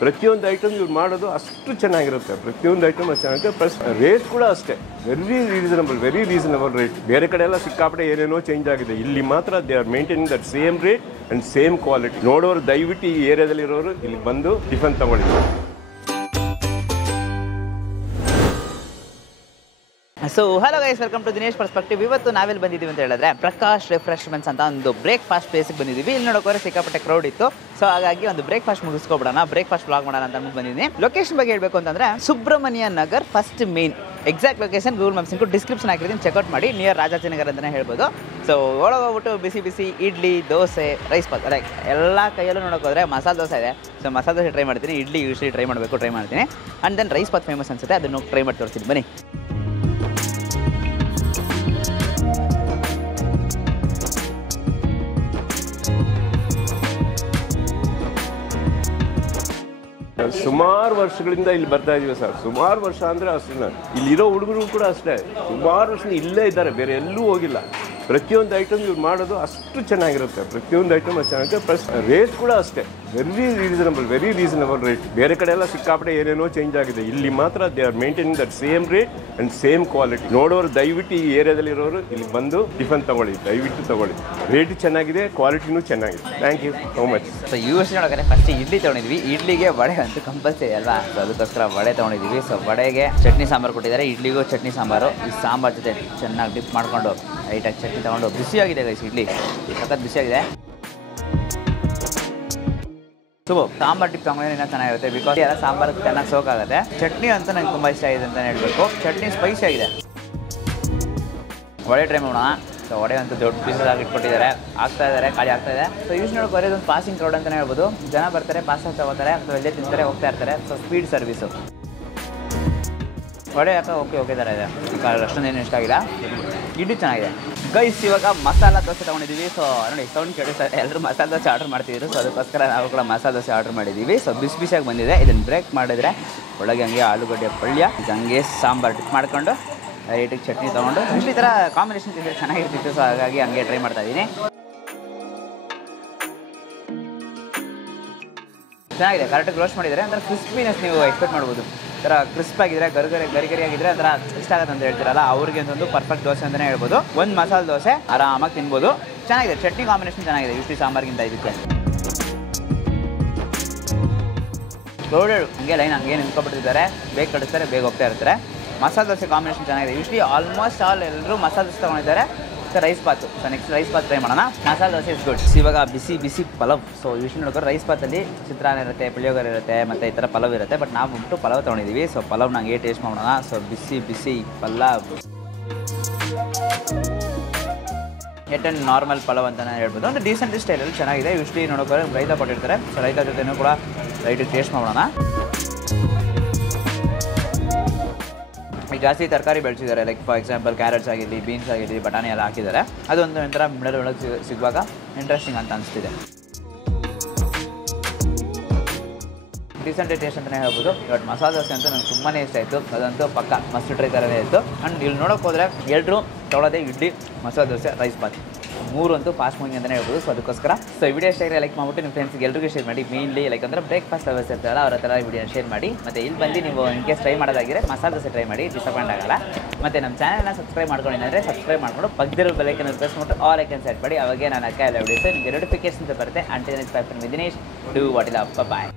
ಪ್ರತಿಯೊಂದು ಐಟಮ್ ಇವ್ರು ಮಾಡೋದು ಅಷ್ಟು ಚೆನ್ನಾಗಿರುತ್ತೆ, ಪ್ರತಿಯೊಂದು ಐಟಮ್ ಅಷ್ಟು ಚೆನ್ನಾಗಿರುತ್ತೆ. ಪ್ಲಸ್ ರೇಟ್ ಕೂಡ ಅಷ್ಟೇ ವೆರಿ ರೀಸನಬಲ್ ರೇಟ್. ಬೇರೆ ಕಡೆ ಎಲ್ಲ ಸಿಕ್ಕಾಪಟ್ಟೆ ಏನೇನೋ ಚೇಂಜ್ ಆಗಿದೆ, ಇಲ್ಲಿ ಮಾತ್ರ they are maintaining that same rate and same quality. ನೋಡೋರು ದಯವಿಟ್ಟು ಈ ಏರಿಯಾದಲ್ಲಿರೋರು ಇಲ್ಲಿ ಬಂದು ಟಿಫನ್ ತಗೊಳ್ಳಿ. So hello guys, welcome to Dinesh perspective. ಇವತ್ತು ನಾವೆಲ್ಲಿ ಬಂದಿದ್ದೀವಿ ಅಂತ ಹೇಳಿದ್ರೆ ಪ್ರಕಾಶ್ ರಿಫ್ರೆಶ್ಮೆಂಟ್ಸ್ ಅಂತ ಒಂದು ಬ್ರೇಕ್ಫಾಸ್ಟ್ ಪ್ಲೇಸಿಗೆ ಬಂದಿದ್ದೀವಿ. ಇಲ್ಲಿ ನೋಡೋಕೆ ಸಿಕ್ಕಾಪಟ್ಟೆ ಕ್ರೌಡ್ ಇತ್ತು, ಸೊ ಹಾಗಾಗಿ ಒಂದು ಬ್ರೇಕ್ಫಾಸ್ಟ್ ಮುಗಿಸ್ಕೊಬಿಡೋಣ, ಬ್ರೇಕ್ಫಾಸ್ಟ್ ವ್ಲಾಗ್ ಮಾಡೋಣ ಅಂತ ಅಂದ್ಬಿಟ್ಟು ಬಂದಿದ್ದೀನಿ. ಲೊಕೇಶನ್ ಬಗ್ಗೆ ಹೇಳಬೇಕು ಅಂತಂದ್ರೆ Subramanya Nagar first main. Exact location Google maps description ಹಾಕಿರ್ತೀನಿ, ಚೆಕ್ಔಟ್ ಮಾಡಿ. ನಿಯರ್ ರಾಜಾಜಿನಗರ್ ಅಂತಲೇ ಹೇಳ್ಬೋದು. ಸೊ ಒಳಗೋಗ್ಬಿಟ್ಟು ಬಿಸಿ ಬಿಸಿ idli, dosa, rice bath, like ಎಲ್ಲ ಕೈಯಲ್ಲೂ ನೋಡೋಕೋದ್ರೆ ಮಸಾಲೆ ದೋಸೆ ಇದೆ. ಸೊ ಮಸಾಲೆ ದೋಸೆ ಟ್ರೈ ಮಾಡ್ತೀನಿ, ಇಡ್ಲಿ ಯೂಶ್ವಲಿ ಟ್ರೈ ಮಾಡ್ತೀನಿ. And then rice bath famous ಅನ್ಸುತ್ತೆ, ಅದನ್ನು ಟ್ರೈ ಮಾಡಿ ತೋರಿಸ್ತೀನಿ ಬನ್ನಿ. ಸುಮಾರು ವರ್ಷಗಳಿಂದ ಇಲ್ಲಿ ಬರ್ತಾ ಇದೀವಿ ಸರ್. ಸುಮಾರು ವರ್ಷ ಅಂದರೆ ಅಷ್ಟೇ, ಇಲ್ಲಿರೋ ಹುಡುಗರು ಕೂಡ ಅಷ್ಟೇ ಸುಮಾರು ವರ್ಷ ಇಲ್ಲೇ ಇದ್ದಾರೆ, ಬೇರೆ ಎಲ್ಲೂ ಹೋಗಿಲ್ಲ. ಪ್ರತಿಯೊಂದು ಐಟಮ್ ಇವ್ರು ಮಾಡೋದು ಅಷ್ಟು ಚೆನ್ನಾಗಿರುತ್ತೆ, ಪ್ರತಿಯೊಂದು ಐಟಮ್ ಅಷ್ಟು ಚೆನ್ನಾಗಿರುತ್ತೆ. ಪ್ಲಸ್ ರೇಟ್ ಕೂಡ ಅಷ್ಟೇ ವೆರಿ ರೀಸನಬಲ್ ರೇಟ್. ಬೇರೆ ಕಡೆ ಎಲ್ಲ ಸಿಕ್ಕಾಪಟ್ಟೆ ಏನೇನೋ ಚೇಂಜ್ ಆಗಿದೆ, ಇಲ್ಲಿ ಮಾತ್ರ they are maintaining that same rate and same quality. ನೋಡೋರು ದಯವಿಟ್ಟು ಈ ಏರಿಯಾದಲ್ಲಿರೋರು ಇಲ್ಲಿ ಬಂದು ಟಿಫನ್ ತಗೊಳ್ಳಿ, ದಯವಿಟ್ಟು ತಗೊಳ್ಳಿ. ರೇಟ್ ಚೆನ್ನಾಗಿದೆ, ಕ್ವಾಲಿಟಿನೂ ಚೆನ್ನಾಗಿದೆ. Thank you so much. So ಯೂಸ್ ನೋಡೋಕೆ ಫಸ್ಟ್ ಇಡ್ಲಿ ತೊಗೊಂಡಿದ್ವಿ. ಇಡ್ಲಿಗೆ ವಡೆ ಅಂತೂ ಕಂಪಲ್ಸರಿ ಅಲ್ವಾ, ಸೊ ಅದಕ್ಕೋಸ್ಕರ ವಡೆ ತೊಗೊಂಡಿದ್ವಿ. ಸೊ ವಡೆಗೆ ಚಟ್ನಿ ಸಾಂಬಾರು ಕೊಟ್ಟಿದ್ದಾರೆ, ಇಡ್ಲಿಗೂ ಚಟ್ನಿ ಸಾಂಬಾರು. ಈ ಸಾಂಬಾರು ಜೊತೆ ಚೆನ್ನಾಗಿ ಡಿಪ್ ಮಾಡಿಕೊಂಡು ಲೈಟಾಗಿ ಚಟ್ನಿ ತೊಗೊಂಡು ಬಿಸಿಯಾಗಿದೆ ಗೈಸ್, ಇಡ್ಲಿ ಸಖತ್ ಬಿಸಿಯಾಗಿದೆ. ಸೊ ಸಾಂಬಾರು ಟಿಪ್ ತೊಗೊಂಡ್ರೆ ಇನ್ನೂ ಚೆನ್ನಾಗಿರುತ್ತೆ, ಬಿಕಾಸ್ ಎಲ್ಲ ಸಾಂಬಾರು ಚೆನ್ನಾಗಿ ಸೋಕಾಗುತ್ತೆ. ಚಟ್ನಿ ಅಂತೂ ನಂಗೆ ತುಂಬ ಇಷ್ಟ ಆಗಿದೆ ಅಂತಲೇ ಹೇಳ್ಬೇಕು. ಚಟ್ನಿ ಸ್ಪೈಸಿ ಆಗಿದೆ. ವಡೆ ಟ್ರೈ ಮಾಡೋಣ. ಸೊ ವಡೆ ಅಂತೂ ದೊಡ್ಡ ಪೀಸಸ್ ಆಗಿ ಇಟ್ಕೊಟ್ಟಿದ್ದಾರೆ, ಆಗ್ತಾ ಇದ್ದಾರೆ, ಖಾಲಿ ಆಗ್ತಾ ಇದೆ. ಸೊ ಯೂಸ್ ನೋಡೋಕೆ ಬರೋದೊಂದು ಪಾಸಿಂಗ್ ಕ್ರೌಡ್ ಅಂತಲೇ ಹೇಳ್ಬೋದು. ಜನ ಬರ್ತಾರೆ, ಪಾರ್ಸಲ್ ತಗೋತಾರೆ, ಅಥವಾ ಎಲ್ಲೇ ತಿಂತಾರೆ, ಹೋಗ್ತಾ ಇರ್ತಾರೆ. So speed service. ವಡೆ ಯಾಕೆ ಓಕೆ ಥರ ಇದೆ, ಅಷ್ಟೊಂದೇನು ಇಷ್ಟ ಆಗಿಲ್ಲ. ಇಡ್ಲಿ ಚೆನ್ನಾಗಿದೆ ಗೈಸ್. ಇವಾಗ ಮಸಾಲ ದೋಸೆ ತೊಗೊಂಡಿದ್ದೀವಿ. ಸೊ ನೋಡಿ ಸೌಂಡ್ ಕೇಳಿಸ್ತಾರೆ, ಎಲ್ಲರೂ ಮಸಾಲೆ ದೋಸೆ ಆರ್ಡರ್ ಮಾಡ್ತಿದ್ರು. ಸೊ ಅದಕ್ಕೋಸ್ಕರ ನಾವು ಕೂಡ ಮಸಾಲೆ ದೋಸೆ ಆರ್ಡರ್ ಮಾಡಿದ್ದೀವಿ. ಸೊ ಬಿಸಿಯಾಗಿ ಬಂದಿದೆ. ಇದನ್ನು ಬ್ರೇಕ್ ಮಾಡಿದ್ರೆ ಒಳಗೆ ಹಂಗೆ ಆಲೂಗಡ್ಡೆ ಪಲ್ಯ, ಹಂಗೆ ಸಾಂಬಾರು ಟಿಪ್ ಮಾಡ್ಕೊಂಡು ಲೈಟಿಗೆ ಚಟ್ನಿ ತೊಗೊಂಡು ಈ ಥರ ಕಾಂಬಿನೇಷನ್ ತಿಂದರೆ ಚೆನ್ನಾಗಿರ್ತಿತ್ತು. ಸೊ ಹಾಗಾಗಿ ಹಂಗೆ ಟ್ರೈ ಮಾಡ್ತಾ ಇದ್ದೀನಿ. ಚೆನ್ನಾಗಿದೆ, ಕರೆಕ್ಟಾಗಿ ರೋಸ್ಟ್ ಮಾಡಿದರೆ ಒಂಥರ ಕ್ರಿಸ್ಪಿನೆಸ್ ನೀವು ಎಕ್ಸ್ಪೆಕ್ಟ್ ಮಾಡ್ಬೋದು. ಥರ ಕ್ರಿಸ್ಪ್ ಆಗಿದ್ರೆ ಗರಿ ಆಗಿದ್ರೆ ಒಂಥರ ಇಷ್ಟ ಆಗುತ್ತೆ ಅಂತ ಹೇಳ್ತಿರಲ್ಲ, ಅವ್ರಿಗೆ ಒಂದು ಪರ್ಫೆಕ್ಟ್ ದೋಸೆ ಅಂತಲೇ ಹೇಳ್ಬೋದು. ಒಂದು ಮಸಾಲೆ ದೋಸೆ ಆರಾಮಾಗಿ ತಿನ್ಬೋದು. ಚೆನ್ನಾಗಿದೆ, ಚಟ್ನಿ ಕಾಂಬಿನೇಷನ್ ಚೆನ್ನಾಗಿದೆ ಯೂಶ್ವಲಿ ಸಾಂಬಾರ್ಗಿಂತ ಇದಕ್ಕೆ. ಕ್ರೌಡೆಡ್ ಹಂಗೆ ಲೈನ್ ಹಂಗೆ ನಿಂತ್ಕೊಬಿಟ್ಟಿದ್ದಾರೆ, ಬೇಗ ಕಳಿಸ್ತಾರೆ, ಬೇಗ ಹೋಗ್ತಾ ಇರ್ತಾರೆ. ಮಸಾಲೆ ದೋಸೆ ಕಾಂಬಿನೇಷನ್ ಚೆನ್ನಾಗಿದೆ. ಯೂಶ್ವಲಿ ಆಲ್ಮೋಸ್ಟ್ ಎಲ್ಲರೂ ಮಸಾಲೆ ದೋಸೆ ತೊಗೊಂಡಿದ್ದಾರೆ. So rice bath, so next rice bath try ಮಾಡೋಣ. Masala dosa is good. ಇವಾಗ ಬಿಸಿ ಪಲಾವ್. ಸೊ ಯೂಶ್ವಲಿ ನೋಡಿದ್ರೆ ರೈಸ್ ಬಾತಲ್ಲಿ ಚಿತ್ರಾನ್ನ ಇರುತ್ತೆ, ಪುಳಿಯೋಗರೆ ಇರುತ್ತೆ, ಮತ್ತು ಈ ಥರ ಪಲಾವ್ ಇರುತ್ತೆ. ಬಟ್ ನಾವು ಬಿಟ್ಟು ಪಲಾವ್ ತೊಗೊಂಡಿದ್ದೀವಿ. ಸೊ ಪಲಾವ್ ನಂಗೆ ಟೇಸ್ಟ್ ಮಾಡೋಣ. ಸೊ ಬಿಸಿ ಪಲಾವ್, ಎಟನ್ ನಾರ್ಮಲ್ ಪಲಾವ್ ಅಂತಲೇ ಹೇಳ್ಬೋದು. ಒಂದು ಡೀಸೆಂಟ್ ಸ್ಟೈಲಲ್ಲಿ ಚೆನ್ನಾಗಿದೆ. ಯೂಶ್ವಲಿ ನೋಡೋಕೆ ರೈತ ಕೊಟ್ಟಿರ್ತಾರೆ. ಸೊ ರೈತ ಜೊತೆನೂ ಕೂಡ ಲೈಟಿಗೆ ಟೇಸ್ಟ್ ಮಾಡೋಣ. ಈಗ ಜಾಸ್ತಿ ತರಕಾರಿ ಬೆಳೆಸಿದ್ದಾರೆ, ಲೈಕ್ ಫಾರ್ ಎಕ್ಸಾಂಪಲ್ ಕ್ಯಾರೆಟ್ಸ್ ಆಗಿರಲಿ, ಬೀನ್ಸ್ ಆಗಿರಲಿ, ಬಟಾಣಿ ಎಲ್ಲ ಹಾಕಿದ್ದಾರೆ. ಅದೊಂದು ಒಂಥರ ಮಿಡಲ್ ಒಳಗೆ ಸಿಗುವಾಗ ಇಂಟ್ರೆಸ್ಟಿಂಗ್ ಅಂತ ಅನಿಸ್ತಿದೆ. ಡೀಸೆಂಟ್ ಟೇಸ್ಟ್ ಅಂತಲೇ ಹೇಳ್ಬೋದು. ಬಟ್ ಮಸಾಲೆ ದೋಸೆ ಅಂತೂ ನನಗೆ ತುಂಬಾ ಇಷ್ಟ ಆಯಿತು. ಅದಂತೂ ಪಕ್ಕ ಮಸ್ಟ್ ಟ್ರೈ ಥರನೇ ಇತ್ತು. ಆ್ಯಂಡ್ ಇಲ್ಲಿ ನೋಡೋಕೆ ಹೋದರೆ ಎಲ್ಲರೂ ತೊಗೊಳ್ಳೋದೇ ಇಡ್ಲಿ, ಮಸಾಲೆ ದೋಸೆ, ರೈಸ್ ಬಾತ್, ಮೂರು ಅಂತೂ ಫಾಸ್ಟ್ ಮೂವಿಂಗ್ ಅಂತಲೇ ಹೇಳ್ಬೋದು. ಸೊ ಅದಕ್ಕೋಸ್ಕರ ಸೊ ವಿಡಿಯೋ ಶೇರ್ ಲೈಕ್ ಮಾಡಿಬಿಟ್ಟು ನಿಮ್ಮ ಫ್ರೆಂಡ್ಸ್ಗೆ ಎಲ್ರಿಗೂ ಶೇರ್ ಮಾಡಿ. ಮೇನ್ಲಿ ಲೈಕ್ ಅಂದರೆ ಬ್ರೇಕ್ಫಾಸ್ಟ್ ವ್ಯವಸ್ಥೆ ಇರ್ತಾರಲ್ಲ ಅವ್ರ ಹತ್ರ ವಿಡಿಯೋ ಶೇರ್ ಮಾಡಿ. ಮತ್ತು ಇಲ್ಲಿ ಬಂದು ನೀವು ಇನ್ ಕೇಸ್ ಟ್ರೈ ಮಾಡೋದಾಗಿದ್ರೆ ಮಸಾಲೆ ದೋಸೆ ಟ್ರೈ ಮಾಡಿ, ಡಿಸಪಾಯಿಂಟ್ ಆಗಲ್ಲ. ಮತ್ತು ನಮ್ಮ ಚಾನಲ್ನ ಸಬ್ಸ್ಕ್ರೈಬ್ ಮಾಡ್ಕೊಂಡಿದ್ದಾರೆ, ಸಬ್ಸ್ಕ್ರೈಬ್ ಮಾಡಿಕೊಂಡು ಪಕ್ಕದಿರೋ ಬೆಲ್ಲೈಕನ್ ಪ್ರೆಸ್ ಮಾಡಿಬಿಟ್ಟು ಆಲ್ ಐಕನ್ ಸೆಟ್ ಮಾಡಿ. ಅವಾಗೆ ನಾನು ಅಕ್ಕ ಎಲ್ಲ ವಿಡಿಯೋಸ್ ನಿಮಗೆ ನೋಟಿಫಿಕೇಶನ್ಸ್ ಬರುತ್ತೆ. Until next time Dinesh, do what ಇಲ್ಲ, ಬಾಯ್.